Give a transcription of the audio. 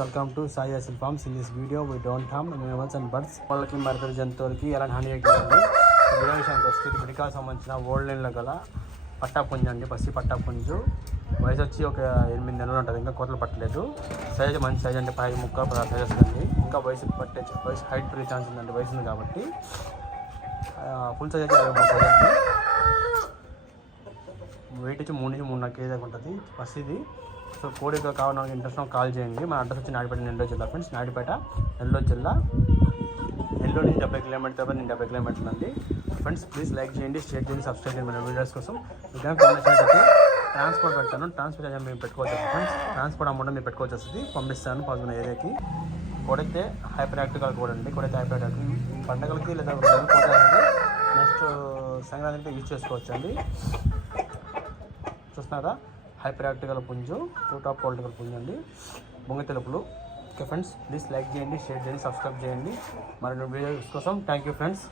Welcome to Sai అసల్ farms in this video we don't harm mammals and birds వాళ్ళకి మరితర జంతువులకి ఎలాంటి హాని చేయకూడదు. వీడియో విషయానికి వస్తే ఇది మెడికల్ సంబంధించిన ఓల్డ్ లైన్లో గల పట్టాపుంజు అండి పసి పట్టాపుంజు. వయసు వచ్చి ఒక ఎనిమిది నెలలు ఉంటుంది. ఇంకా కోతలు పట్టలేదు. సైజ్ మంచి సైజ్ అంటే పై ముక్క పదహారు సైజ్ ఇంకా వయసు పట్టే వయసు హైట్ పెరిగే ఛాన్స్ ఉందండి. వయసు ఉంది కాబట్టి ఫుల్ సైజ్ అయితే ఇరవై మూడు సైజ్ అండి వెయిట్ వచ్చి మూడు నుంచి మూడున్నర కేజీ దాకా ఉంటుంది. ఫస్ట్ ఇది. సో కోడి కావాలని ఇంట్రెస్ట్ కాల్ చేయండి. మన అడ్రస్ వచ్చి నాడిపేట నెల్లూరు జిల్లా. ఫ్రెండ్స్ నాడిపేట నెల్లూరు జిల్లా. నెల్లూరు నుంచి డెబ్బై కిలోమీటర్ తర్వాత నేను డెబ్బై కిలోమీటర్లు అండి. ఫ్రెండ్స్ ప్లీజ్ లైక్ చేయండి షేర్ చేయండి సబ్స్క్రైబ్ చేయండి మన వీడియోస్ కోసం. ఇంకా ట్రాన్స్పోర్ట్ పెడతాను. ట్రాన్స్పోర్ట్ అయితే మేము పెట్టుకోవచ్చు. ఫ్రెండ్స్ ట్రాన్స్పోర్ట్ అమౌంట్ మేము పెట్టుకోవచ్చు వస్తుంది. పంపిస్తాను పాల్గొన్న ఏరియాకి. కొడైతే హైపర్ యాక్టివ్ కూడా అండి. కొడితే హైపర్ యాక్టివ్ పండగలకి లేదా నెక్స్ట్ సంక్రాంతికి యూజ్ చేసుకోవచ్చు అండి చూస్తున్నారా హైపర్ యాక్టికల్ పుంజు టూ టాప్ పొలిటికల్ పుంజు అండి బొంగ తెలుపులు. ఓకే ఫ్రెండ్స్ ప్లీజ్ లైక్ చేయండి షేర్ చేయండి సబ్స్క్రైబ్ చేయండి. మరిన్ని వీడియోస్ కోసం థ్యాంక్ యూ ఫ్రెండ్స్